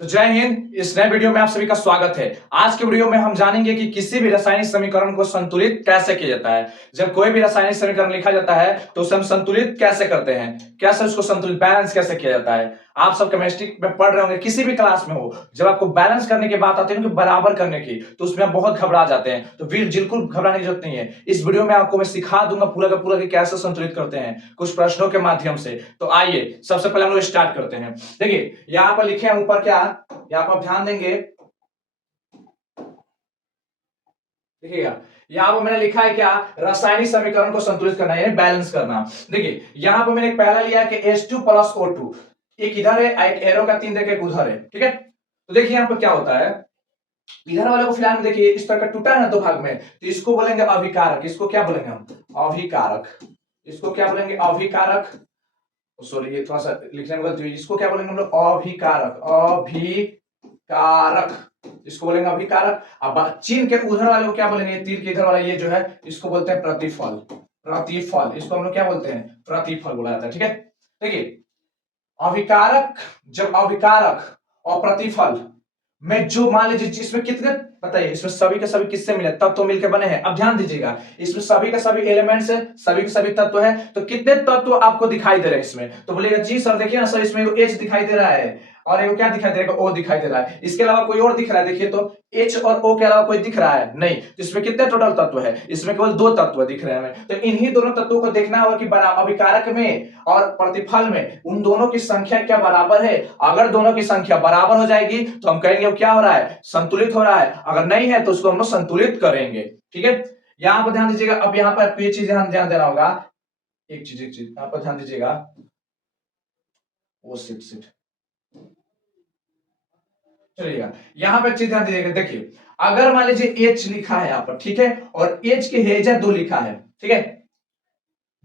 तो जय हिंद। इस नए वीडियो में आप सभी का स्वागत है। आज के वीडियो में हम जानेंगे कि किसी भी रासायनिक समीकरण को संतुलित कैसे किया जाता है। जब कोई भी रासायनिक समीकरण लिखा जाता है तो उसे हम संतुलित कैसे करते हैं, कैसे उसको संतुलित बैलेंस कैसे किया जाता है। आप सब केमिस्ट्री में पढ़ रहे होंगे, किसी भी क्लास में हो, जब आपको बैलेंस करने की बात आती है ना, बराबर करने की, तो उसमें आप बहुत घबरा जाते हैं। तो बिल्कुल घबराने की जरूरत नहीं है। इस वीडियो में आपको मैं सिखा दूंगा पूरा का पूरा कि कैसे संतुलित करते हैं, कुछ प्रश्नों के माध्यम से। तो आइए सबसे पहले हम लोग स्टार्ट करते हैं। देखिए यहाँ पर लिखे हैं ऊपर क्या, यहाँ पर ध्यान देंगे, देखिएगा यहाँ पर मैंने लिखा है क्या, रासायनिक समीकरण को संतुलित करना यानी बैलेंस करना। देखिए यहाँ पर मैंने पहला लिया है कि H2 प्लस O2, एक इधर है, एक एरो का 3 देके एक उधर है, ठीक है। तो देखिए यहाँ पर क्या होता है, इधर वाले को फिलहाल में देखिए इस तरह का टूटा है ना दो भाग में, तो इसको बोलेंगे अभिकारक। इसको क्या बोलेंगे हम, अभिकारक। इसको क्या बोलेंगे, अभिकारक। सॉरी ये थोड़ा सा लिखने में गलती हुई, इसको क्या बोलेंगे हम लोग, अभिकारक। अभिकारक इसको बोलेंगे अभिकारक। अब चिन्ह के उधर वाले को क्या बोलेंगे, तीर के इधर वाला ये जो है इसको बोलते हैं प्रतिफल। प्रतिफल इसको हम लोग क्या बोलते हैं, प्रतिफल बोला जाता है, ठीक है। देखिए अभिकारक, जब अभिकारक और प्रतिफल में जो मान लीजिए इसमें कितने बताइए, इसमें सभी के सभी किससे मिले, तत्व तो मिलकर बने हैं। अब ध्यान दीजिएगा, इसमें सभी के सभी एलिमेंट्स है, सभी के सभी तत्व है, तो कितने तत्व आपको दिखाई दे रहे हैं इसमें। तो बोलिएगा जी सर देखिए ना सर, इसमें एच दिखाई दे रहा है और एगो क्या दिखाई दे रहा है, ओ दिखाई दे रहा है। इसके अलावा कोई और दिख रहा है, देखिए तो एच और ओ के अलावा कोई दिख रहा है नहीं। तो इसमें कितने टोटल तत्व है, इसमें केवल 2 तत्व दिख रहे हैं। तो इन्हीं दोनों तत्वों को देखना होगा कि अभिकारक में और प्रतिफल में उन दोनों की संख्या क्या बराबर है। अगर दोनों की संख्या बराबर हो जाएगी तो हम कहेंगे वो क्या हो रहा है, संतुलित हो रहा है। अगर नहीं है तो उसको हम लोग संतुलित करेंगे, ठीक है। यहां पर ध्यान दीजिएगा, अब यहां पर ये चीज ध्यान देना होगा, एक चीज यहां पर ध्यान दीजिएगा, वो सिट चलिएगा। यहां पर चीज ध्यान दीजिएगा, देखिए अगर मान लीजिए एच लिखा है यहाँ पर, ठीक है, और एच के हेजा 2 लिखा है, ठीक है,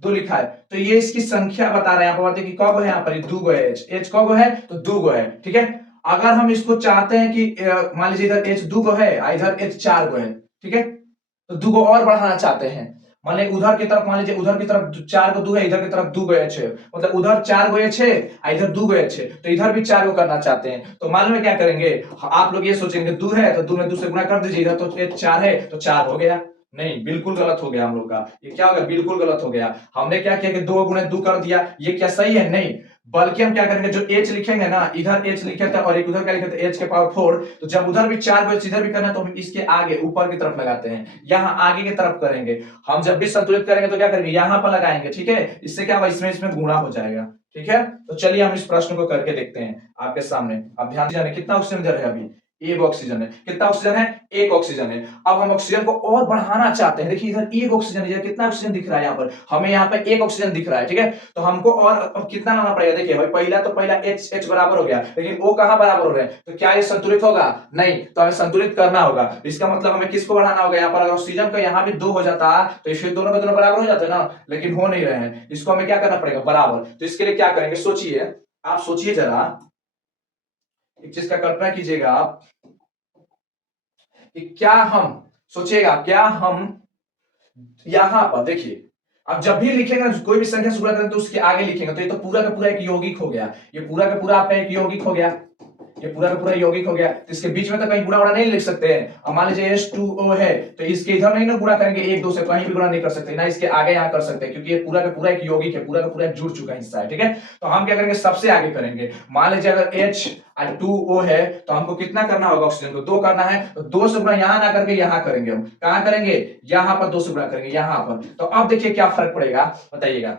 2 लिखा है, तो ये इसकी संख्या बता रहे हैं। यहाँ पर कि कब है, यहाँ पर 2 गो है, एच कब है तो 2 गो है, ठीक है। अगर हम इसको चाहते हैं कि मान लीजिए इधर एच 2 गो है, इधर एच 4 गो है, ठीक है, तो 2 गो और बढ़ाना चाहते हैं। मान लीजिए उधर की तरफ, मान लीजिए उधर की तरफ 4 गो 2 है, इधर की तरफ 2 गो एच है, मतलब उधर 4 गो एच है, इधर 2 गो एच है, तो इधर भी 4 गो करना चाहते हैं। तो मालूम है क्या करेंगे आप लोग, ये सोचेंगे 2 है तो 2 में 2 से गुणा कर दीजिए, इधर तो एच 4 है तो 4 हो गया। नहीं, बिल्कुल गलत हो गया हम लोग का, ये क्या हो गया, बिल्कुल गलत हो गया। हमने क्या किया कि 2 गुणे 2 कर दिया, ये क्या सही है, नहीं। बल्कि हम क्या करेंगे, जो h लिखेंगे ना, इधर h लिखे थे और एक उधर क्या लिखे थे, h के पावर 4, तो जब उधर भी 4 को इधर भी करना है तो हम इसके आगे ऊपर की तरफ लगाते हैं, यहाँ आगे की तरफ करेंगे। हम जब भी संतुलित करेंगे तो क्या करेंगे, यहाँ पर लगाएंगे, ठीक है। इससे क्या होगा, इसमें इसमें गुणा हो जाएगा, ठीक है। तो चलिए हम इस प्रश्न को करके देखते हैं आपके सामने। अब ध्यान दीजिए कितना ऑक्सीजन दे रहे हैं, अभी एक ऑक्सीजन है। कितना ऑक्सीजन है, एक ऑक्सीजन है। अब हम ऑक्सीजन को और बढ़ाना चाहते हैं, देखिए इधर एक ऑक्सीजन है, कितना ऑक्सीजन दिख रहा है यहाँ पर, हमें यहाँ पर एक ऑक्सीजन दिख रहा है, ठीक है। तो हमको और कितना लाना पड़ेगा, देखिए भाई पहला एच एच बराबर हो गया, लेकिन ओ कहां बराबर हो रहे हैं, तो क्या ये संतुलित होगा, नहीं। तो हमें संतुलित करना होगा, इसका मतलब हमें किसको बढ़ाना होगा, यहाँ पर अगर ऑक्सीजन का यहाँ भी 2 हो जाता तो फिर दोनों के दोनों बराबर हो जाते ना, लेकिन हो नहीं रहे हैं। इसको हमें क्या करना पड़ेगा, बराबर। तो इसके लिए क्या करेंगे, सोचिए, आप सोचिए जरा, एक चीज का कल्पना कीजिएगा आप, कि क्या हम सोचिएगा, क्या हम यहां पर देखिए, अब जब भी लिखेंगे कोई भी संख्या शुरू करें तो उसके आगे लिखेंगे, तो ये तो पूरा का पूरा एक यौगिक हो गया, ये पूरा का पूरा आपका एक यौगिक हो गया, ये पूरा का पूरा यौगिक हो गया। तो इसके बीच में तो कहीं गुणा वुणा नहीं लिख सकते हैं। अब मान लीजिए H2O है, तो इसके इधर नहीं ना गुणा करेंगे, एक दो से कहीं भी गुणा नहीं कर सकते ना, इसके आगे यहाँ कर सकते हैं, क्योंकि ये पूरा का पूरा एक यौगिक है, पूरा का पूरा एक जुड़ चुका हिस्सा है, ठीक है। तो हम क्या करेंगे, सबसे आगे करेंगे। मान लीजिए अगर H2O है तो हमको कितना करना होगा, ऑक्सीजन को 2 करना है, तो 2 से गुणा यहाँ ना करके यहाँ करेंगे। हम कहाँ करेंगे, यहाँ पर 2 से गुणा करेंगे, यहाँ पर। तो अब देखिए क्या फर्क पड़ेगा, बताइएगा।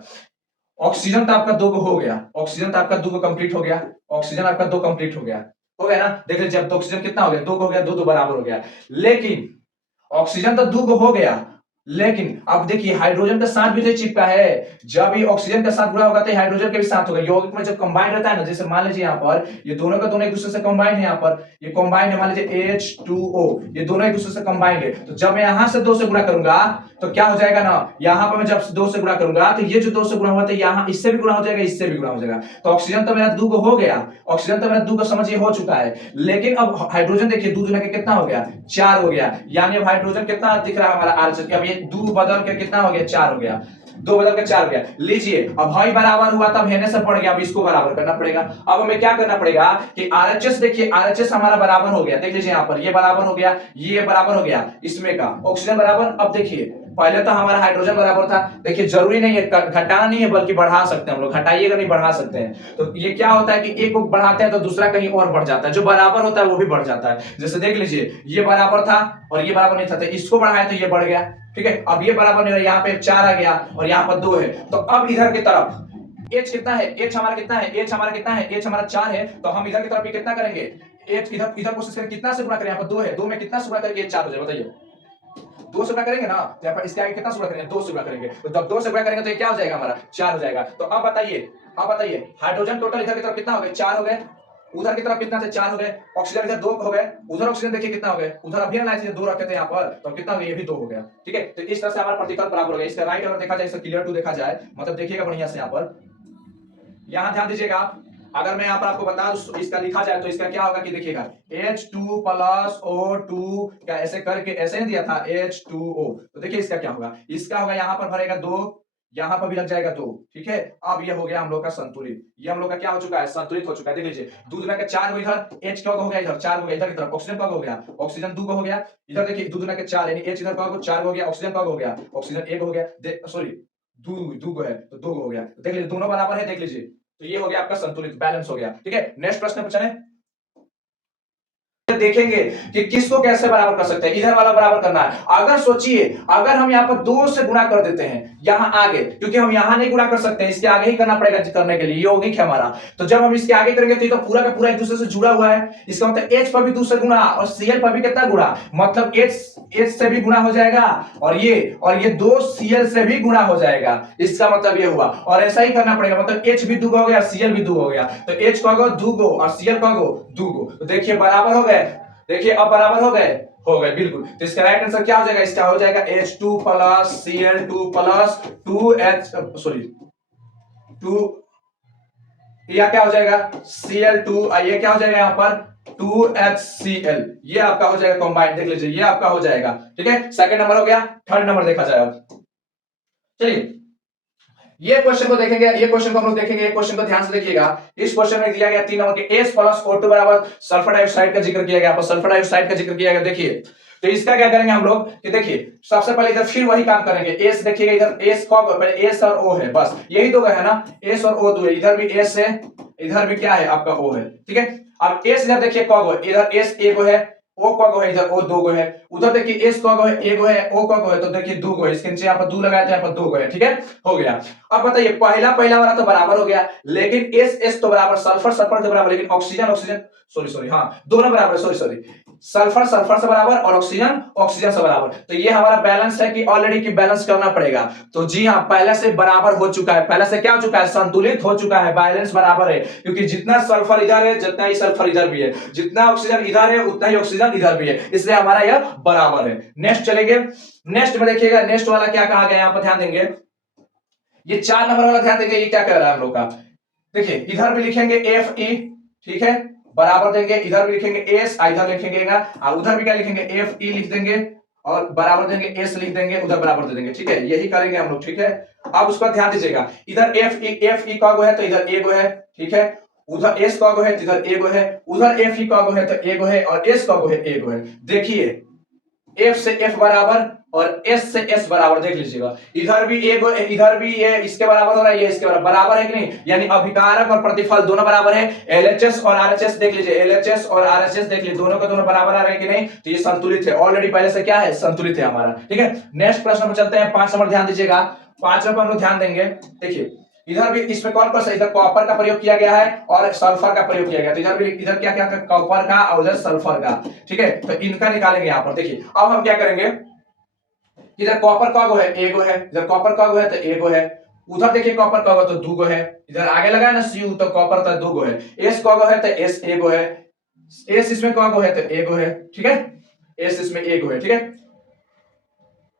ऑक्सीजन तो आपका 2 हो गया, ऑक्सीजन तो आपका 2 कंप्लीट हो गया, ऑक्सीजन आपका 2 कंप्लीट हो गया ना। देख लीजिए जब तो ऑक्सीजन कितना हो गया, 2 हो गया, 2 बराबर हो गया। लेकिन ऑक्सीजन तो 2 हो गया, लेकिन अब देखिए हाइड्रोजन के साथ भी तो चिपका है। जब ये ऑक्सीजन के साथ जुड़ा होगा तो हाइड्रोजन के भी साथ होगा। यौगिक में जब कंबाइंड रहता है ना, जैसे मान लीजिए यहाँ पर ये दोनों का दोनों एक दूसरे से कंबाइंड है, यहाँ पर ये कंबाइंड है, मान लीजिए H2O, ये दोनों एक दूसरे से कंबाइंड है। तो जब मैं यहाँ से 2 से गुणा करूंगा तो क्या हो जाएगा ना, यहाँ पर मैं जब 2 से गुणा करूंगा तो ये जो 2 से गुणा हुआ था, यहाँ इससे भी गुणा हो जाएगा, इससे भी गुणा हो जाएगा। तो ऑक्सीजन तो मेरा 2 हो गया, ऑक्सीजन तो मेरा 2 समझिए हो चुका है। लेकिन अब हाइड्रोजन देखिए 2 के कितना हो गया, 4 हो गया। यानी अब हाइड्रोजन कितना दिख रहा है हमारा आर, अब ये 2 बदल के कितना हो गया, 4 हो गया। 2 बदल के 4 हो गया। लीजिए अब भाई बराबर हुआ तब हेने से पड़ गया, अब इसको बराबर करना पड़ेगा। अब हमें क्या करना पड़ेगा कि आरएचएस, देखिए आरएचएस हमारा बराबर हो गया, देख लीजिए यहाँ पर ये बराबर हो गया, ये बराबर हो गया इसमें का ऑक्सीजन बराबर। अब देखिए पहले तो हमारा हाइड्रोजन बराबर था, देखिए जरूरी नहीं है घटाना नहीं है बल्कि बढ़ा सकते हैं हम लोग, घटाइएगा नहीं बढ़ा सकते हैं। तो ये क्या होता है कि एक को बढ़ाते हैं तो दूसरा कहीं और बढ़ जाता है, जो बराबर होता है वो भी बढ़ जाता है। जैसे देख लीजिए ये बराबर था और ये बराबर नहीं था, तो इसको बढ़ाया तो ये बढ़ गया, ठीक है। अब ये बराबर नहीं रहा, यहाँ पे 4 आ गया और यहाँ पर 2 है। तो अब इधर की तरफ H कितना है, H हमारा कितना है, H हमारा कितना है, H हमारा 4 है। तो हम इधर की तरफ कितना करेंगे, H इधर इधर कोशिश करें कितना से गुणा करें, यहाँ पर 2 है, 2 में कितना से गुणा करके 4 हो जाए बताइए। 2 से गुणा करेंगे ना, तो यहाँ पर इसके आगे कितना से गुणा करेंगे, 2 से गुणा करेंगे। तो जब 2 से गुणा करेंगे तो ये क्या हो जाएगा हमारा 4 हो जाएगा। तो अब बताइए हाइड्रोजन टोटल इधर की तरफ कितना हो गए, 4 हो गए, उधर की तरफ कितना थे, 4 हो गए। ऑक्सीजन इधर 2 हो गए, उधर ऑक्सीजन देखिए कितना हो गए, उधर अभी ना 2 रखे थे यहाँ पर, तो कितना हो गया, ये भी 2 हो गया, ठीक है। तो इस तरह से हमारा प्रतिफल बराबर हो गया। इसका राइट अगर देखा जाए, इसका क्लियर टू देखा जाए, मतलब देखिएगा बढ़िया से यहाँ पर, यहाँ ध्यान दीजिएगा आप। अगर मैं यहाँ पर आपको बता दूं इसका लिखा जाए तो इसका क्या होगा कि देखिएगा H2 प्लस O2 क्या ऐसे करके ऐसे नहीं दिया था H2O, तो देखिए इसका क्या होगा, इसका होगा यहाँ पर भरेगा 2, यहाँ पर भी लग जाएगा 2, ठीक है। अब ये हो गया हम लोग का संतुलित, ये हम लोग का क्या हो चुका है, संतुलित हो चुका है। देख लीजिए दूध का 4 इधर, H का हो गया इधर 4 हो गया, इधर की तरफ ऑक्सीजन का हो गया, ऑक्सीजन 2 हो गया, इधर देखिए दूध का 4 यानी H इधर का 4 हो गया, ऑक्सीजन का हो गया, ऑक्सीजन 1 हो गया, सॉरी 2 है तो 2 हो गया। देख लीजिए दोनों बराबर है, देख लीजिए तो ये हो गया आपका संतुलित, बैलेंस हो गया, ठीक है। नेक्स्ट प्रश्न पूछा है, देखेंगे कि किसको कैसे बराबर कर सकते हैं, इधर वाला बराबर करना है। अगर सोचिए अगर हम यहाँ पर 2 से गुणा कर देते हैं यहाँ आगे, क्योंकि हम यहाँ नहीं गुणा कर सकते, इसके आगे ही करना पड़ेगा करने के लिए, ये होगी क्या हमारा। तो जब हम इसके आगे करेंगे तो ये तो पूरा का पूरा एक दूसरे से जुड़ा हुआ है, इसका मतलब H पर भी 2 से गुणा और Cl पर भी कितना गुणा, मतलब H से भी गुणा हो जाएगा और ये 2 Cl से भी गुणा हो जाएगा, इसका मतलब ये हुआ। और ऐसा ही करना पड़ेगा, मतलब H भी 2 हो गया, Cl भी 2 हो गया, तो H का होगा 2 और Cl का होगा 2। तो देखिए बराबर हो गए, देखिए अब बराबर हो गए बिल्कुल। तो इसका राइट आंसर क्या हो जाएगा, इसका हो जाएगा H2 plus Cl2 plus 2H sorry 2, या क्या हो जाएगा Cl2, ये क्या हो जाएगा यहाँ पर 2HCl, ये आपका हो जाएगा कंबाइंड, देख लीजिए ये आपका हो जाएगा, ठीक है। सेकंड नंबर हो गया, थर्ड नंबर देखा जाए अब। चलिए ये क्वेश्चन को देखेंगे, ये क्वेश्चन को हम लोग देखेंगे, ये क्वेश्चन को ध्यान से देखिएगा। इस क्वेश्चन में दिया गया 3 नंबर के H प्लस O2 बराबर सल्फर डाइऑक्साइड का जिक्र किया गया, पर सल्फर डाइऑक्साइड का जिक्र किया गया। देखिए तो इसका क्या करेंगे हम लोग कि देखिए सबसे पहले इधर फिर वही काम करेंगे, S देखिएगा इधर S का पहले S और O है, बस यही दो है ना, S और O दो है, इधर भी S है इधर भी क्या है आपका O है, ठीक है। अब S इधर देखिए कगो, इधर S एगो है, O कगो है, इधर O दो गो है, उधर देखिए S कगो है, एगो है, O कगो है, तो देखिए दो गो है, इसके नीचे यहाँ पर 2 लगाया तो यहाँ पर 2 गो है, ठीक है, हो गया। अब बताइए पहला वाला तो बराबर हो गया, लेकिन S तो बराबर, सल्फर के बराबर, लेकिन ऑक्सीजन सॉरी हाँ दोनों बराबर, सॉरी सल्फर से बराबर और ऑक्सीजन से बराबर। तो ये हमारा बैलेंस है कि ऑलरेडी की बैलेंस करना पड़ेगा। तो जी हाँ पहले से बराबर हो चुका है, पहले से क्या हो चुका है, संतुलित हो चुका है, बैलेंस बराबर है, क्योंकि जितना सल्फर इधर है जितना ही सल्फर इधर भी है, जितना ऑक्सीजन इधर है उतना ही ऑक्सीजन इधर भी है, इसलिए हमारा यह बराबर है। नेक्स्ट चलेंगे, नेक्स्ट में देखिएगा नेक्स्ट वाला क्या कहा गया, यहाँ पर ध्यान देंगे, ये 4 नंबर वाला ध्यान देंगे, ये क्या कह रहा है हम लोग का। देखिए इधर भी लिखेंगे Fe, ठीक है, बराबर देंगे, इधर भी लिखेंगे S, इधर लिखेंगे और उधर भी क्या लिखेंगे Fe लिख देंगे और बराबर देंगे S लिख देंगे, उधर बराबर दे देंगे, ठीक है, यही करेंगे हम लोग, ठीक है। अब उसका ध्यान दीजिएगा, इधर Fe का गो है तो इधर एगो है, ठीक है, उधर S का गो है तो इधर एगो है, उधर Fe का गो है तो एगो है और S का गो है एगो है। देखिए F से F बराबर और S से S बराबर, देख लीजिएगा इधर भी एगो, इधर भी ये इसके बराबर हो रहा है, ये इसके बराबर है कि नहीं, यानी अभिकारक और प्रतिफल दोनों बराबर है। LHS और RHS देख लीजिए, LHS और RHS देख लीजिए, दोनों के दोनों बराबर आ रहे हैं कि नहीं, तो ये संतुलित है, ऑलरेडी पहले से क्या है, संतुलित है हमारा, ठीक है। नेक्स्ट प्रश्न पर चलते हैं, 5 नंबर ध्यान दीजिएगा, 5 नंबर हम लोग ध्यान देंगे। देखिए इधर भी इसमें कौन सा, इधर कॉपर का प्रयोग किया गया है और सल्फर का प्रयोग किया गया, तो इधर भी इधर क्या क्या कॉपर का और उधर सल्फर का, ठीक है, तो इनका निकालेंगे यहाँ पर। देखिए अब हम क्या करेंगे, इधर कॉपर का गो है एगो है, इधर कॉपर का गो है तो एगो है, उधर देखिए कॉपर का गो तो 2 गो है, इधर आगे लगा है ना Cu, तो कॉपर तो 2 गो है, S का गो है तो S एगो है, S इसमें का गो है तो एगो है, ठीक है, S इसमें एगो है, ठीक है।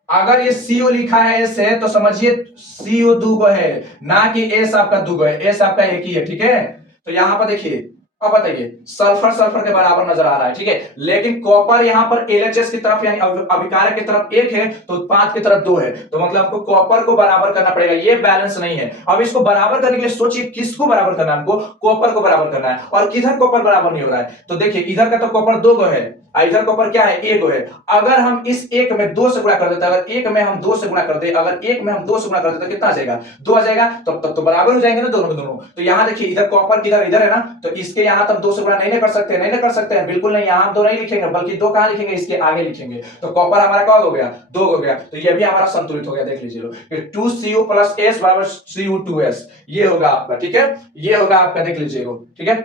अगर ये CO लिखा है S है तो समझिए CO 2 गो है, ना कि S आपका 2 गो है, S आपका एक ही है, ठीक है। तो यहां पर देखिए अब बताइए, सल्फर सल्फर के बराबर नजर आ रहा है, ठीक है, लेकिन कॉपर यहाँ पर एलएचएस की तरफ यानी अभिकारक की तरफ एक है तो उत्पाद की तरफ दो है, तो मतलब आपको कॉपर को बराबर करना पड़ेगा, ये बैलेंस नहीं है। अब इसको बराबर करने के लिए सोचिए किसको बराबर करना है हमको, कॉपर को बराबर करना है, और किधर कॉपर बराबर नहीं हो रहा है, तो देखिए इधर का तो कॉपर दो गो है, इधर कॉपर क्या है, एक गो है। अगर हम इस एक में दो से गुणा कर देते, अगर एक में हम दो से गुणा कर दे, अगर एक में हम दो से गुणा कर देते तो कितना आ जाएगा, दो आ जाएगा, तब तो बराबर हो जाएंगे ना दोनों के दोनों। तो यहाँ देखिए इधर कॉपर किधर इधर है ना, तो इसके यहाँ तब दो से गुणा नहीं कर सकते, नहीं कर सकते हैं, बिल्कुल नहीं, यहाँ हम दो नहीं लिखेंगे, बल्कि दो कहां लिखेंगे, इसके आगे लिखेंगे। तो कॉपर हमारा क्या हो गया, दो हो गया, तो ये भी हमारा संतुलित हो गया, देख लीजिए लोग, 2Cu प्लस एस बराबर Cu2s, ये होगा आपका, ठीक है, ये होगा आपका, देख लीजिए, ठीक है।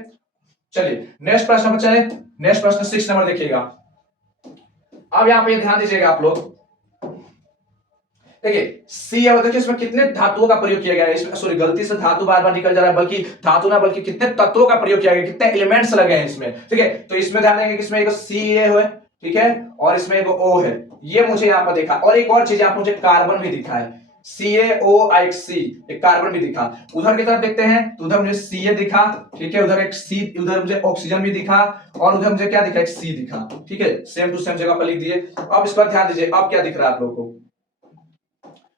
चलिए नेक्स्ट प्रश्न पर चले, नेक्स्ट प्रश्न 6 नंबर देखिएगा। अब यहाँ पे ध्यान दीजिएगा आप लोग, देखिए सी है, देखिए इसमें कितने धातुओं का प्रयोग किया गया है, इसमें सॉरी गलती से धातु बार बार निकल जा रहा है, बल्कि धातु ना बल्कि कितने तत्वों का प्रयोग किया गया, कितने एलिमेंट्स लगे हैं इसमें, ठीक है। तो इसमें ध्यान देंगे कि इसमें एक सी ए है, ठीक है, और इसमें एक ओ है, ये मुझे यहाँ पर देखा, और एक और चीज आप मुझे कार्बन भी दिखा है, CaOH, एक कार्बन भी दिखा। उधर की तरफ देखते हैं तो उधर मुझे Ca दिखा, ठीक है, उधर एक C, उधर मुझे ऑक्सीजन भी दिखा, और उधर मुझे क्या दिखा, एक C दिखा, ठीक है, सेम टू सेम जगह पर लिख दिए। अब इस पर ध्यान दीजिए, अब क्या दिख रहा है आप लोगों को,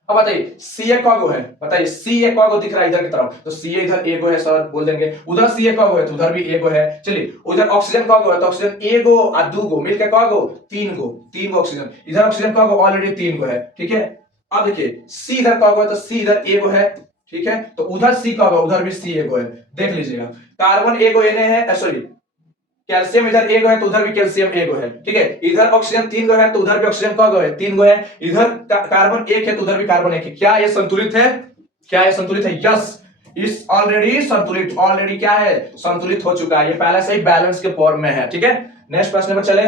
अब बताइए Ca कौगो है, बताइए Ca कौगो दिख रहा है इधर की तरफ, तो Ca इधर एगो है सर, बोल देंगे, उधर Ca कौगो है तो उधर भी एगो है। चलिए उधर ऑक्सीजन कौगो है तो ऑक्सीजन एगो और दूगो मिलकर कौगो, तीन गो ऑक्सीजन, इधर ऑक्सीजन कौगो ऑलरेडी तीन गो है, ठीक है। अब देखिए C इधर कौगो है तो C इधर एगो है, ठीक है, तो उधर C कौगो, उधर भी C एगो है, देख लीजिएगा, कार्बन एगो एने है, सॉरी कैल्शियम इधर एक है तो उधर भी कैल्शियम एक है, ठीक है, इधर ऑक्सीजन तीन गो है तो उधर भी ऑक्सीजन का गो है, तीन गो है, इधर कार्बन एक है तो उधर भी कार्बन एक है। क्या ये संतुलित है, क्या ये संतुलित है, यस, इस ऑलरेडी संतुलित, ऑलरेडी क्या है, संतुलित हो चुका है, ये पहले से ही बैलेंस के फॉर्म में है, ठीक है। नेक्स्ट प्रश्न पर चले,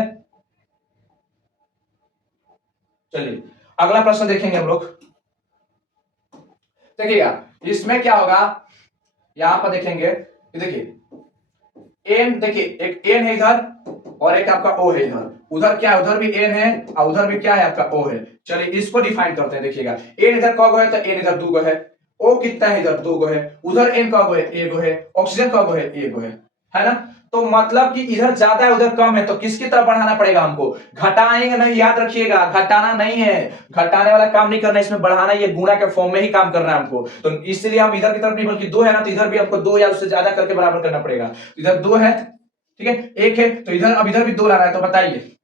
चलिए अगला प्रश्न देखेंगे हम लोग, देखिएगा इसमें क्या होगा, यहां पर देखेंगे, देखिए एन, देखिए एक एन है इधर और एक आपका ओ है इधर, उधर क्या है, उधर भी एन है और उधर भी क्या है आपका ओ है। चलिए इसको डिफाइन करते हैं, देखिएगा एन इधर कौगो है तो एन इधर दूगो है, ओ कितना है इधर दूगो है, उधर एन कौगो है एगो है, ऑक्सीजन कौगो है एगो है ना। तो मतलब कि इधर ज्यादा है उधर कम है, तो किसकी तरफ बढ़ाना पड़ेगा हमको, घटाएंगे नहीं, याद रखिएगा घटाना नहीं है, घटाने वाला काम नहीं करना, इसमें बढ़ाना, ये गुणा के फॉर्म में ही काम करना है हमको। तो इसलिए हम इधर की तरफ नहीं, बल्कि दो है ना तो इधर भी हमको दो या उससे ज्यादा करके बराबर करना पड़ेगा। इधर दो है, ठीक है, एक है तो इधर, अब इधर भी दो ला रहा है, तो बताइए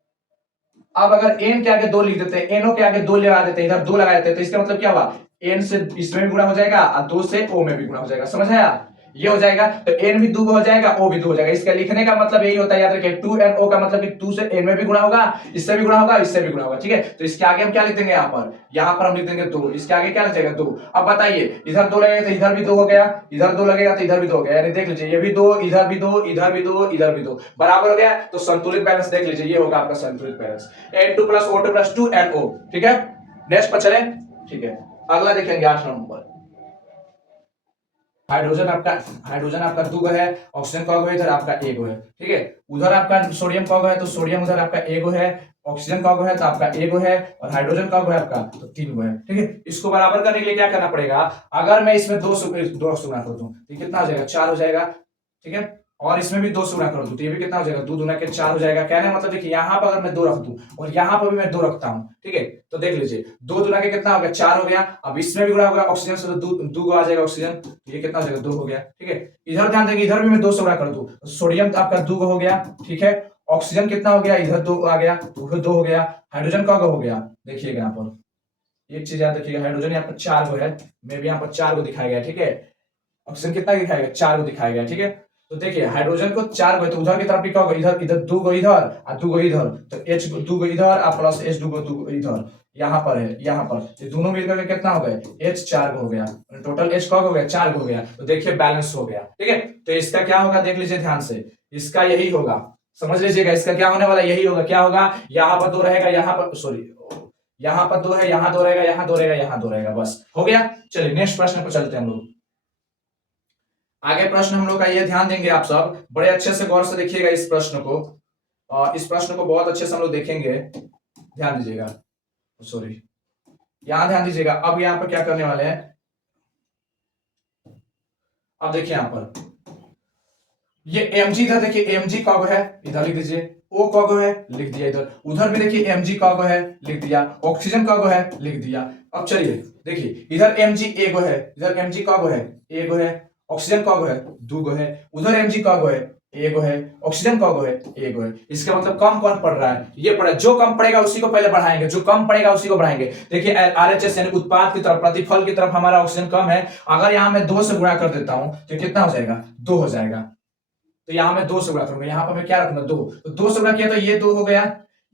अब अगर एन के आगे दो लिख देते हैं, एनओ के आगे दो लगा देते हैं, इधर दो लगा देते हैं, तो इसका मतलब क्या हुआ, एन से इसमें भी गुणा हो जाएगा और दो से ओ में भी गुणा हो जाएगा, समझ आया, ये हो जाएगा, तो एन भी दो हो जाएगा, ओ भी दो हो जाएगा। इसका लिखने का मतलब यही होता है, याद रखिए 2NO का मतलब कि 2 से एन में भी गुणा होगा, इससे भी गुणा होगा, इससे भी गुणा होगा, ठीक है। तो इसके आगे हम क्या लिख देंगे, यहाँ पर हम लिख देंगे दो, इसके आगे क्या लिख जाएगा दो। अब बताइए इधर दो लगेगा तो इधर भी दो हो गया, इधर दो लगेगा तो इधर भी दो हो गया, यानी देख लीजिए ये भी दो, इधर भी दो, इधर भी दो, इधर भी दो, बराबर हो गया, तो संतुलित बैलेंस देख लीजिए, ये होगा आपका संतुलित balance, N2 plus O2 plus 2NO, ठीक है। नेक्स्ट पर चले, ठीक है, अगला देखेंगे 8 नंबर, हाइड्रोजन आपका दो गो है, ऑक्सीजन का गो है, इधर आपका एक गो है, ठीक है, उधर आपका सोडियम का गो है तो सोडियम उधर आपका एक गो है, ऑक्सीजन का गो है तो आपका एक गो है, और हाइड्रोजन का गो है आपका तो तीन गो है, ठीक है। इसको बराबर करने के लिए क्या करना पड़ेगा, अगर मैं इसमें दो गुना कर दूं तो कितना हो जाएगा, चार हो जाएगा, ठीक है, और इसमें भी दो से गुणा कर दूं तो ये भी कितना हो जाएगा, दो दूना के चार हो जाएगा। कहने मतलब देखिए यहाँ पर अगर मैं दो रख दूं और यहाँ पर भी मैं दो रखता हूँ, ठीक है, तो देख लीजिए दो दूना के कितना हो गया, चार हो गया। अब इसमें भी गुणा होगा ऑक्सीजन से, तो दो आ जाएगा ऑक्सीजन, ये कितना हो जाएगा, दो हो गया, ठीक है। इधर ध्यान देंगे, इधर भी मैं दो से गुणा कर दूं, सोडियम तो आपका दो हो गया, ठीक है, ऑक्सीजन कितना हो गया, इधर दो आ गया, उधर दो हो गया, हाइड्रोजन का हो गया, देखिएगा यहाँ पर एक चीज याद रखिएगा, हाइड्रोजन यहाँ पर चार गो है, मे भी यहाँ पर चार गो दिखाया गया, ठीक है, ऑक्सीजन कितना दिखाएगा, चार गो दिखाया गया, ठीक है। तो देखिए हाइड्रोजन को चार गो, तो उधर की तरफ भी क्या होगा, इधर इधर दो गो इधर और दो गो इधर, तो H दो गो इधर और प्लस H दो गो इधर, यहाँ पर है, यहाँ पर ये दोनों मिलकर के कितना हो गया, H चार गो हो गया, टोटल H का हो गया, चार गो हो गया, तो देखिए बैलेंस हो गया, ठीक है। तो इसका क्या होगा, देख लीजिए ध्यान से, इसका यही होगा, समझ लीजिएगा, इसका क्या होने वाला, यही होगा, क्या होगा, यहाँ पर दो रहेगा, यहाँ पर सॉरी यहाँ पर दो है, यहाँ दो रहेगा, यहाँ दो रहेगा, यहाँ दो रहेगा, बस हो गया। चलिए नेक्स्ट प्रश्न पर चलते हैं हम लोग, आगे प्रश्न हम लोग का ये ध्यान देंगे, आप सब बड़े अच्छे से गौर से देखिएगा इस प्रश्न को, और इस प्रश्न को बहुत अच्छे से हम लोग देखेंगे, ध्यान दीजिएगा, सॉरी यहां ध्यान दीजिएगा। अब यहाँ पर क्या करने वाले हैं, अब देखिए यहाँ पर ये mg इधर देखिए mg कब है, इधर लिख दीजिए, O कब है लिख दिया इधर, उधर भी देखिए mg कब है लिख दिया, ऑक्सीजन कब है लिख दिया। अब चलिए देखिए इधर mg एगो है, इधर mg कब है एगो है, ऑक्सीजन कब है दूगो है, उधर mg कब है एगो है, ऑक्सीजन कब है एगो है। इसका मतलब कम कौन पड़ रहा है, ये पड़ रहा है। जो कम पड़ेगा उसी को पहले बढ़ाएंगे, जो कम पड़ेगा उसी को बढ़ाएंगे। देखिए आरएचएस यानी उत्पाद की तरफ, प्रतिफल की तरफ हमारा ऑक्सीजन कम है। अगर यहां मैं 2 से गुणा कर देता हूं तो कितना हो जाएगा 2 हो जाएगा। तो यहां मैं 2 से गुणा करूंगा, यहां पर मैं क्या रखूंगा 2, तो 2 से गुणा किया तो ये 2 हो गया,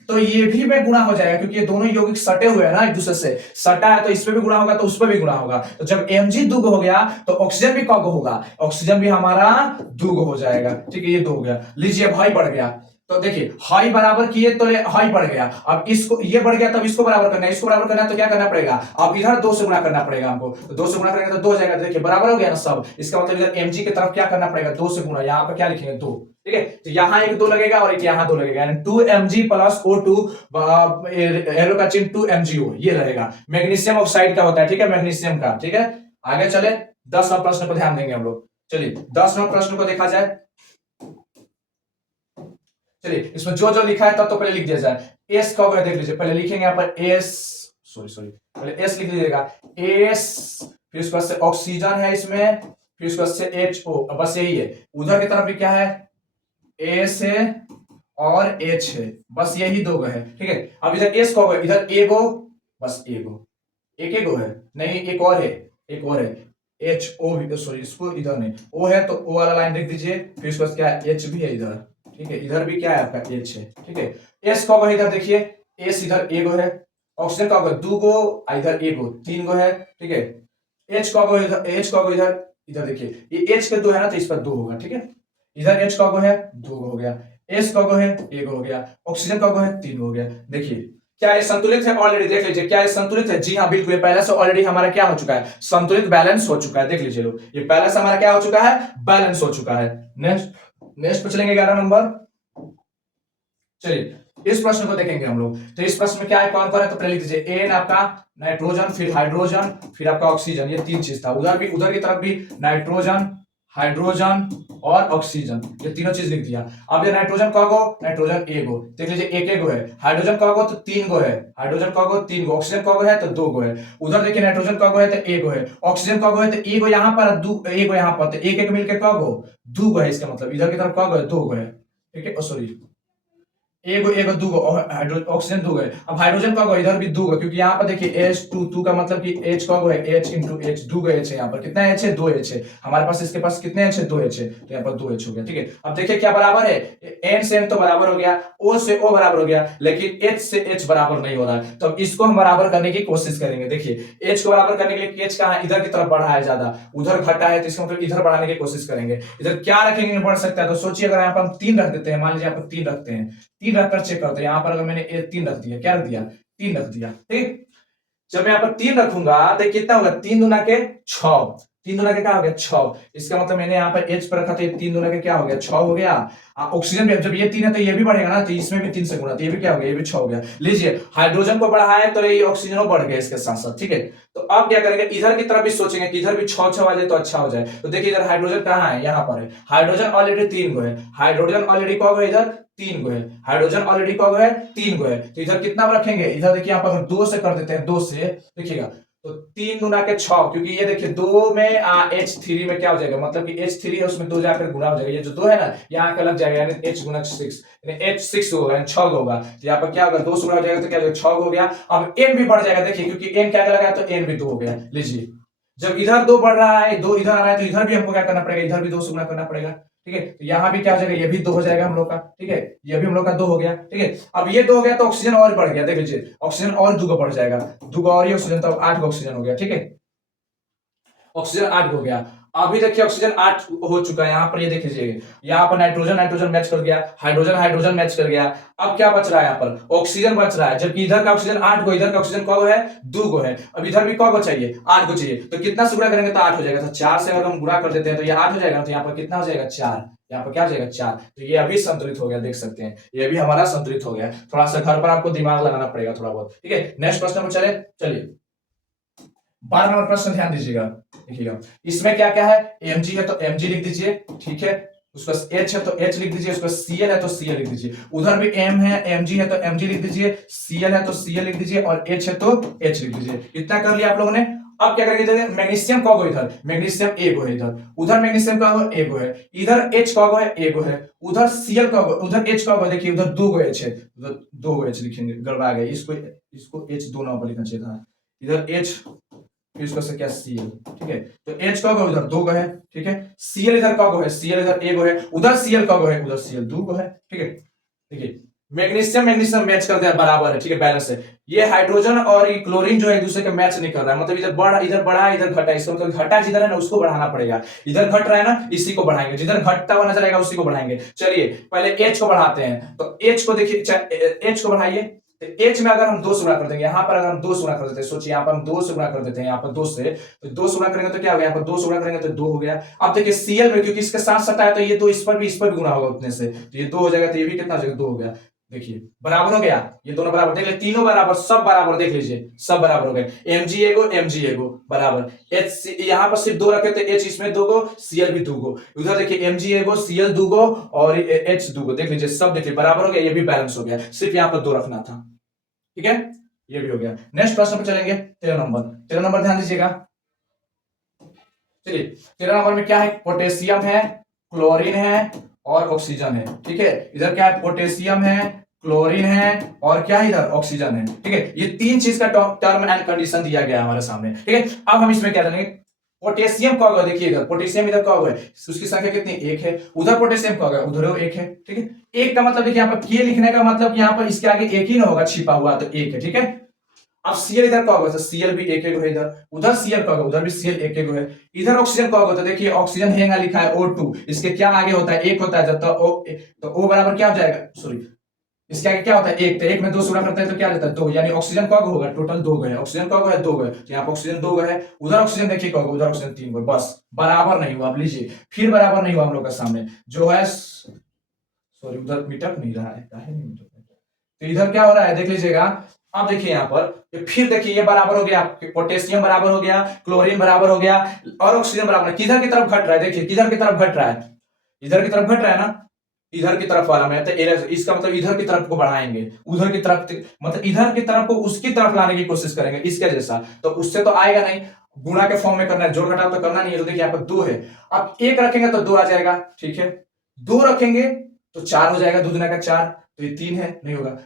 तो ये भी में गुणा हो जाएगा क्योंकि ये दोनों यौगिक सटे हुए हैं ना एक दूसरे से, सटा है तो इस पे भी गुणा होगा तो उस पे भी गुणा होगा। तो जब mg दुगो हो गया तो ऑक्सीजन भी कब होगा, ऑक्सीजन भी हमारा दुगो हो जाएगा। ठीक है, ये 2 हो गया। लीजिए भाई बढ़ गया, तो देखिए हाई बराबर किए तो हाई बढ़ गया, अब इसको ये बढ़ गया तब इसको बराबर करना है, इसको बराबर करना है तो क्या करना पड़ेगा, अब इधर 2 से गुणा करना पड़ेगा हमको, तो 2 से गुणा करेंगे तो 2 हो जाएगा। देखिए बराबर हो गया ना सब, इसका मतलब इधर mg की तरफ क्या करना पड़ेगा 2 से गुणा, यहाँ पर क्या लिखेंगे 2। ठीक है, तो यहाँ एक 2 लगेगा और एक यहाँ 2 लगेगा, यानी 2mg प्लस O2 एरो का चिन्ह 2mgO ये रहेगा। मैग्नीशियम ऑक्साइड का होता है, ठीक है, मैग्नीशियम का। ठीक है, आगे चले 10वां प्रश्न पर ध्यान देंगे हम लोग। चलिए 10वां प्रश्न को देखा जाए। चलिए इसमें जो जो लिखा है तब तो पहले लिख दिया जाए। एस कब है देख लीजिए, पहले लिखेंगे यहाँ पर एस, सॉरी पहले एस लिख लीजिएगा, एस, फिर उसके बाद से ऑक्सीजन है इसमें, फिर उसके बाद से HO, बस यही है। उधर की तरफ भी क्या है, एस है और H है, बस यही दो है। ठीक है, अब इधर एस कब है, इधर एगो, बस एगो, एक एगो है, नहीं एक और है, एक और है HO, सॉरी इसको इधर नहीं, O है तो O वाला लाइन लिख दीजिए, फिर उसके बाद क्या है H भी है इधर। ठीक है, इधर भी क्या है आपका H है। ठीक है, S कब है इधर देखिए, S इधर एगो है, ऑक्सीजन कब है दूगो, इधर एगो, तीन गो है। ठीक है, H कब है इधर, H कब है इधर, इधर देखिए ये H पे 2 है ना तो इस पर 2 होगा। ठीक है, इधर H कब है 2 हो गया, S कब है 1 हो गया, ऑक्सीजन कब है 3 हो गया। देखिए क्या ये संतुलित है, ऑलरेडी देख लीजिए क्या ये संतुलित है। जी हाँ बिल्कुल, ये पहले से ऑलरेडी हमारा क्या हो चुका है, संतुलित, बैलेंस हो चुका है। देख लीजिए लोग, ये पहले से हमारा क्या हो चुका है, बैलेंस हो चुका है। नेक्स्ट पे चलेंगे 11 नंबर। चलिए इस प्रश्न को देखेंगे हम लोग। तो इस प्रश्न में क्या है, कौन कौन है, तो पहले लिख दीजिए एन आपका नाइट्रोजन, फिर हाइड्रोजन, फिर आपका ऑक्सीजन, ये 3 चीज था। उधर भी, उधर की तरफ भी नाइट्रोजन, हाइड्रोजन और ऑक्सीजन, ये तीनों चीज लिख दिया। अब ये नाइट्रोजन कगो, नाइट्रोजन एगो, देख लीजिए एक गो है, हाइड्रोजन कगो तो 3 गो है, हाइड्रोजन कगो 3 गो, ऑक्सीजन कगो है तो 2 गो है। उधर देखिए नाइट्रोजन कगो है तो 1 गो है, ऑक्सीजन कगो है तो 1 गो यहाँ पर, 1 गो यहाँ पर, तो एक एक मिलकर कगो 2 गो है। इसका मतलब इधर की तरफ कगो है 2 गो है। ठीक है, सॉरी एगो एगो दूगो, ऑक्सीजन दूगो है। अब हाइड्रोजन का इधर भी दूगो, क्योंकि यहाँ पर देखिए H2 का मतलब कि H का है H इंटू H, दूगो H है। यहाँ पर कितना H है 2 H है हमारे पास, इसके पास कितने H है 2 H है, तो यहाँ पर 2 H हो गया। ठीक है, अब देखिए क्या बराबर है, N से N तो बराबर हो गया, O से O बराबर हो गया, लेकिन H से H बराबर नहीं हो रहा है। तो अब इसको हम बराबर करने की कोशिश करेंगे। देखिए H को बराबर करने के लिए H कहाँ है, इधर की तरफ बढ़ा है ज्यादा, उधर घटा है, तो इसका मतलब इधर बढ़ाने की कोशिश करेंगे। इधर क्या रखेंगे बढ़ सकता है, तो सोचिए अगर यहाँ पर हम 3 रख देते हैं, मान लीजिए यहाँ पर 3 रखते हैं, 3 रखकर चेक करते हैं। यहाँ पर अगर मैंने 3 रख दिया, क्या रख दिया 3 रख दिया। ठीक, जब मैं यहाँ पर 3 रखूंगा तो कितना होगा, 3 दूना के 6, 3 दूना के क्या हो गया 6। इसका मतलब मैंने यहाँ पर H पर रखा था, 3 दूना के क्या हो गया 6 हो गया। ऑक्सीजन भी जब ये 3 है तो ये भी बढ़ेगा ना, तो इसमें भी 3 से गुणा, तो ये भी क्या हो गया, ये भी 6 हो गया। लीजिए हाइड्रोजन को बढ़ाया तो ये ऑक्सीजन बढ़ गया इसके साथ साथ। ठीक है, तो अब क्या करेंगे, इधर की तरफ भी सोचेंगे कि इधर भी 6 6 आ जाए तो अच्छा हो जाए। तो देखिए इधर हाइड्रोजन कहाँ है, यहाँ पर है, हाइड्रोजन ऑलरेडी 3 गो है, हाइड्रोजन ऑलरेडी कब है इधर 3 गो है, हाइड्रोजन ऑलरेडी कब है 3 गो है। तो इधर कितना रखेंगे, इधर देखिए यहाँ पर 2 से कर देते हैं, 2 से देखिएगा तो 3 गुना के 6, क्योंकि ये देखिए 2 में H3 में क्या हो जाएगा, मतलब कि H3 है उसमें 2 जाकर गुना हो जाएगा, ये जो 2 है ना यहाँ का लग जाएगा, यानी H गुना 6, यानी H6 होगा, यानी 6 होगा। तो यहाँ पर क्या होगा 2 से गुना हो जाएगा तो क्या हो जाएगा 6 हो गया। अब N भी बढ़ जाएगा, देखिए क्योंकि N क्या लगा तो N भी 2 हो गया। लीजिए जब इधर 2 बढ़ रहा है, 2 इधर आ रहा है, तो इधर भी हमको क्या करना पड़ेगा, इधर भी 2 से गुना करना पड़ेगा। ठीक है, तो यहाँ भी क्या हो जाएगा, ये भी 2 हो जाएगा हम लोग का। ठीक है, ये भी हम लोग का 2 हो गया। ठीक है, अब ये 2 हो गया तो ऑक्सीजन और बढ़ गया, देख लीजिए ऑक्सीजन और 2 बढ़ जाएगा, 2 और ही ऑक्सीजन, तो 8 ऑक्सीजन हो गया। ठीक है, ऑक्सीजन 8 हो गया। अभी देखिए ऑक्सीजन 8 हो चुका है, यहाँ पर ये देख लीजिए, यहाँ पर नाइट्रोजन नाइट्रोजन मैच कर गया, हाइड्रोजन हाइड्रोजन मैच कर गया। अब क्या बच रहा है, यहाँ पर ऑक्सीजन बच रहा है, जबकि इधर का ऑक्सीजन 8 गो, इधर का ऑक्सीजन कब है 2 गो है। अब इधर भी कब चाहिए 8 गो चाहिए, तो कितना से गुणा करेंगे तो 8 हो जाएगा। तो 4 से अगर हम गुणा कर देते हैं तो ये 8 हो जाएगा, तो यहाँ पर कितना हो जाएगा 4, यहाँ पर क्या हो जाएगा 4। तो ये अभी संतुलित हो गया, देख सकते हैं ये भी हमारा संतुलित हो गया। थोड़ा सा घर पर आपको दिमाग लगाना पड़ेगा थोड़ा बहुत। ठीक है, नेक्स्ट प्रश्न में चले। चलिए 12 नंबर प्रश्न ध्यान दीजिएगा, देखिएगा इसमें क्या क्या है, mg है तो mg लिख दीजिए। ठीक है, उसका H है तो H लिख दीजिए, उसका Cl है तो Cl लिख दीजिए, उधर भी M है Mg है तो Mg लिख दीजिए, Cl है तो Cl लिख दीजिए और H है तो H लिख दीजिए। इतना कर लिया आप लोगों ने। अब क्या करेंगे, मैग्नीशियम का गो इधर, मैग्नीशियम ए गो है इधर, उधर मैग्नीशियम का गो ए गो है, इधर H का गो है ए गो है, उधर Cl का गो, उधर H का गो, देखिए उधर 2 गो H है, उधर 2 गो H लिखेंगे, गड़बड़ा गया, इसको H 2 नंबर लिखना चाहिए था, इधर H फिर इसको से क्या Cl, ठीक है। तो H का गो इधर 2 गो है, ठीक है, Cl इधर का गो है, Cl इधर ए गो है, उधर Cl का गो है, उधर Cl 2 गो है, ठीक है। देखिए मैग्नीशियम मैग्नीशियम मैच करते हैं, बराबर है, ठीक है, बैलेंस है। ये हाइड्रोजन और ये क्लोरीन जो है एक दूसरे के मैच नहीं कर रहा है, मतलब इधर बढ़ा इधर घटा, इसका मतलब घटा जिधर है ना उसको बढ़ाना पड़ेगा, इधर घट रहा है ना इसी को बढ़ाएंगे, जिधर घटता हुआ नजर आएगा उसी को बढ़ाएंगे। चलिए पहले H को बढ़ाते हैं, तो H को देखिए, H को बढ़ाइए, तो H में अगर हम 2 से गुणा कर देंगे, यहाँ पर अगर हम 2 से गुणा कर देते हैं, सोचिए यहाँ पर हम 2 से गुणा कर देते हैं, यहाँ पर 2 से, तो 2 से गुणा करेंगे तो क्या हो गया, यहाँ पर 2 से गुणा करेंगे तो 2 हो गया। अब देखिए Cl में क्योंकि इसके साथ सटा है तो ये 2 इस पर भी गुणा होगा उतने से, तो ये 2 हो जाएगा, तो ये भी कितना हो जाएगा, 2 हो गया। देखिए बराबर हो गया, ये दोनों बराबर, देख लीजिए तीनों बराबर, सब बराबर, देख लीजिए सब बराबर हो गए, Mg एगो बराबर, H यहाँ पर सिर्फ 2 रखे थे, H इसमें 2 गो, Cl भी 2 गो, उधर देखिए Mg एगो, Cl 2 गो और H 2 गो, देख लीजिए सब, देखिए बराबर हो गया, ये भी बैलेंस हो गया, सिर्फ यहाँ पर 2 रखना था, ठीक है, ये भी हो गया। नेक्स्ट प्रश्न पर चलेंगे, 13 नंबर ध्यान दीजिएगा। चलिए 13 नंबर में क्या है, पोटेशियम है, क्लोरीन है और ऑक्सीजन है, ठीक है। इधर क्या है, पोटेशियम है, क्लोरीन है और क्या है इधर, ऑक्सीजन है, ठीक है। ये 3 चीज का टर्म एंड कंडीशन दिया गया है हमारे सामने, ठीक है। अब हम इसमें क्या जानेंगे, पोटेशियम का होगा, देखिए इधर पोटेशियम इधर का होगा, उसकी संख्या कितनी, 1 है, उधर पोटेशियम का होगा, उधर 1 है, ठीक है। एक का मतलब देखिए यहाँ पर के लिखने का मतलब यहाँ पर इसके आगे एक ही ना होगा, छिपा हुआ, तो 1 है, ठीक है। अब Cl इधर का होगा तो Cl भी 1 है इधर, उधर Cl का होगा, उधर भी Cl 1 है, इधर ऑक्सीजन का होगा तो देखिए ऑक्सीजन हेंगा लिखा है O2, इसके क्या आगे होता है, 1 होता है, जब तो O बराबर क्या हो जाएगा, सॉरी इसके आगे क्या होता है, 1, तो 1 में 2 से गुणा करते हैं तो क्या रहता है, 2, यानी ऑक्सीजन का होगा, टोटल 2 है, ऑक्सीजन का होगा 2 है, तो यहाँ पर ऑक्सीजन 2 है, उधर ऑक्सीजन देखिए का होगा, उधर ऑक्सीजन 3 है, बस बराबर नहीं हुआ। अब लीजिए फिर बराबर नहीं हुआ हम लोग का सामने जो है, सॉरी उधर मिटक नहीं रहा है, तो इधर क्या हो रहा है देख लीजिएगा। अब देखिए यहाँ पर फिर देखिए ये बराबर हो गया, पोटेशियम बराबर हो गया, क्लोरीन बराबर हो गया और ऑक्सीजन बराबर, किधर की तरफ घट रहा है, देखिए किधर की तरफ घट रहा है, इधर की तरफ घट रहा है ना, इधर की तरफ वाला में, तो इसका मतलब इधर की तरफ को बढ़ाएंगे, उधर की तरफ मतलब इधर की तरफ को उसकी तरफ लाने की कोशिश करेंगे इसके जैसा, तो उससे तो आएगा नहीं, गुणा के फॉर्म में करना है, जोड़ घटाव तो करना नहीं है। तो देखिए यहाँ पर 2 है, अब 1 रखेंगे तो 2 आ जाएगा, ठीक है, 2 रखेंगे तो 4 हो जाएगा, 2 दूना का 4, तो ये 3 है, नहीं होगा,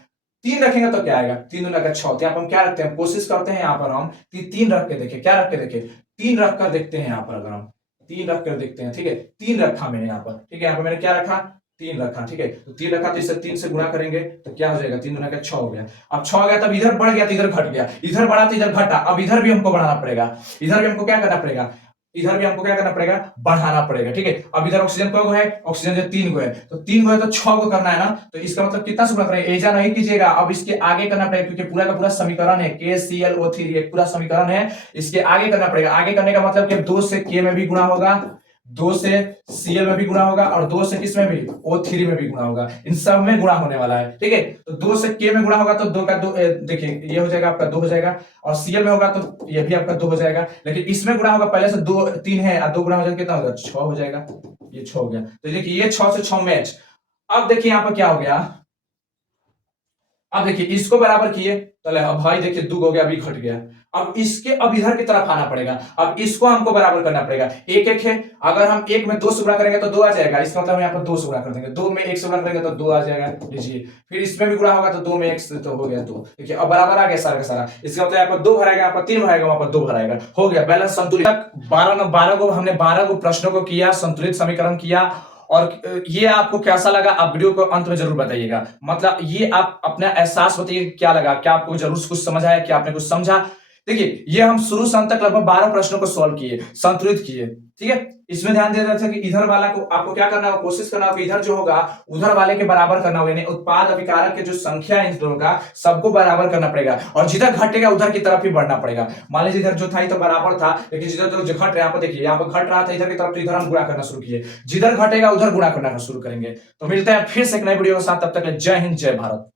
3 रखेंगे तो क्या आएगा, 3 दूना का 6, तो यहाँ पर हम क्या रखते हैं, कोशिश करते हैं यहाँ पर हम 3 रख के देखें, क्या रख के देखें, 3 रख कर देखते हैं यहाँ पर, अगर हम 3 रख कर देखते हैं, ठीक है, 3 रखा मैंने यहाँ पर, ठीक है, यहाँ पर मैंने क्या रखा, 3 रखा, ठीक है, तो 3 रखा तो इसे 3 से गुणा करेंगे तो क्या हो जाएगा, 3 गुना का 6 हो गया। अब 6 हो गया तब इधर बढ़ गया तो इधर घट गया, इधर बढ़ा तो इधर घटा, अब इधर भी हमको बढ़ाना पड़ेगा, इधर भी हमको क्या करना पड़ेगा, इधर भी हमको क्या करना पड़ेगा, बढ़ाना पड़ेगा, ठीक है। अब इधर ऑक्सीजन को है, ऑक्सीजन जो 3 को है, तो 3 को है तो 6 को करना है ना, तो इसका मतलब कितना से गुणा करेंगे, ऐसा नहीं कीजिएगा, अब इसके आगे करना पड़ेगा, क्योंकि पूरा का पूरा समीकरण है KClO3, एक पूरा समीकरण है, इसके आगे करना पड़ेगा। आगे करने का मतलब कि 2 से K में भी गुणा होगा, 2 से Cl में भी गुणा होगा और 2 से किस में भी, O3 में भी गुणा होगा, इन सब में गुणा होने वाला है, ठीक है। तो 2 से K में गुणा होगा तो 2 का 2, देखिए ये हो जाएगा आपका 2 हो जाएगा, और Cl में होगा तो ये भी आपका 2 हो जाएगा, लेकिन इसमें गुणा होगा पहले से 2 3 है और 2 गुणा हो जाएगा कितना होगा, 6 हो जाएगा, ये 6 हो गया। तो देखिए ये 6 से 6 मैच। अब देखिए यहाँ पर क्या हो गया, अब देखिए इसको बराबर किए, चले अब भाई देखिए 2 हो गया, अभी घट गया, अब इसके अब इधर की तरफ आना पड़ेगा, अब इसको हमको बराबर करना पड़ेगा, 1 1 है, अगर हम 1 में 2 से गुणा करेंगे तो 2 आ जाएगा, इसका मतलब हम यहाँ पर 2 से गुणा कर देंगे, 2 में 1 से गुणा करेंगे तो 2 आ जाएगा, लीजिए फिर इसमें भी गुणा होगा तो 2 में 1 से तो हो गया 2, देखिए अब बराबर आ गया सारा का सारा, इसका मतलब यहाँ पर 2 भराएगा, यहाँ पर 3 भराएगा, वहां पर 2 भराएगा, हो गया बैलेंस संतुलित। 12 को हमने 12 को प्रश्नों को किया, संतुलित समीकरण किया, और ये आपको कैसा लगा आप वीडियो को अंत में जरूर बताइएगा, मतलब ये आप अपना एहसास बताइए क्या लगा, क्या आपको जरूर कुछ समझ आया, क्या आपने कुछ समझा। देखिए ये हम शुरू से अंत तक लगभग 12 प्रश्नों को सॉल्व किए, संतुलित किए, ठीक है। इसमें ध्यान देना था कि इधर वाला को आपको क्या करना होगा, कोशिश करना होगा इधर जो होगा उधर वाले के बराबर करना होगा, यानी उत्पाद अभिकारक के जो संख्या है इन दोनों का सबको बराबर करना पड़ेगा, और जिधर घटेगा उधर की तरफ ही बढ़ना पड़ेगा। मान लीजिए इधर जो था तो बराबर था, लेकिन जिधर जो घट रहा है, यहाँ पर देखिए यहाँ पर घट रहा था इधर की तरफ, तो इधर हम गुणा करना शुरू किए, जिधर घटेगा उधर गुणा करना शुरू करेंगे। तो मिलते हैं फिर से एक नए वीडियो के साथ, तब तक जय हिंद जय भारत।